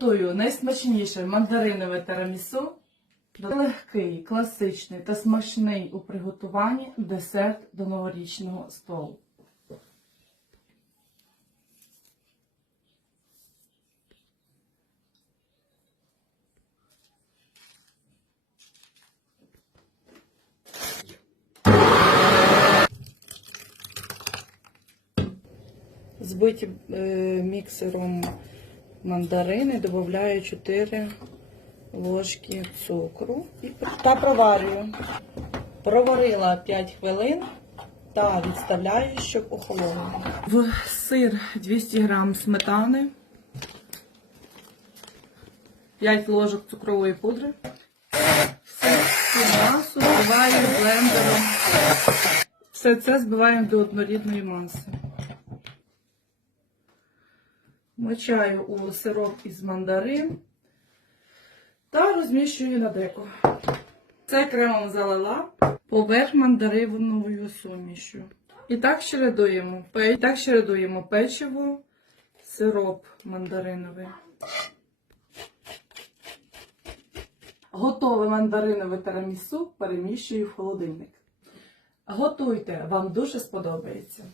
Готую найсмачніше мандаринове тирамісу. Легкий, класичний та смачний у приготуванні десерт до новорічного столу. Збиті е, міксером мандарини, додаю 4 ложки цукру та проварюю. Проварила 5 хвилин та відставляю, щоб охололо. В сир 200 грам сметани, 5 ложок цукрової пудри. Все цю масу збиваю блендером. Все це збиваємо до однорідної маси. Мочаю у сироп із мандарин та розміщую на деко. Це кремом залила поверх мандариновою сумішю. І так чередуємо. І так чередуємо печиво, сироп мандариновий. Готове мандаринове тирамісу переміщую в холодильник. Готуйте, вам дуже сподобається.